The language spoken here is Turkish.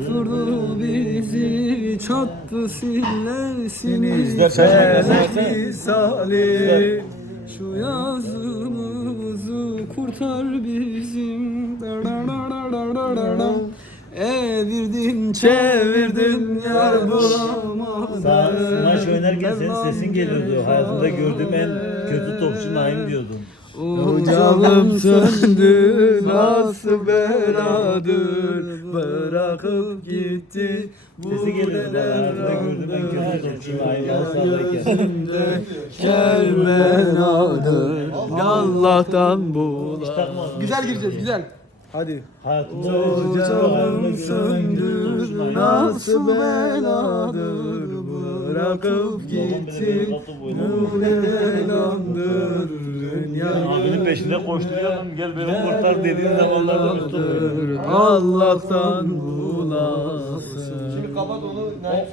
Vurdu bizi çattı sillesini Felek Salih. Şu yazımızı kurtar bizim. Evirdin çevirdin yar bulamadım. Maç oynarken senin sesin geliyordu. Hayatımda gördüğüm en kötü topçu Naim diyordun. Ocağım söndü nasıl beladır, bırakıp gitti bu Sesi geliyordu. Hayatımda gördüğüm en kötü topçu Naim Alsağ'dayken. Kermenadır Allah'tan bulan. Takma. Güzel gireceğiz güzel. Hadi. Hayatımda öyle topçu Ocağım hayatımda söndü gördüğüm topçu Naim. nasıl beladır, bırakıp gitti bu nedendir dünya. Abinin peşinde koşturuyordum. Gel beni kurtar dediğin zamanlarda bir top. Allah'tan bulasın. Şimdi kapat onu.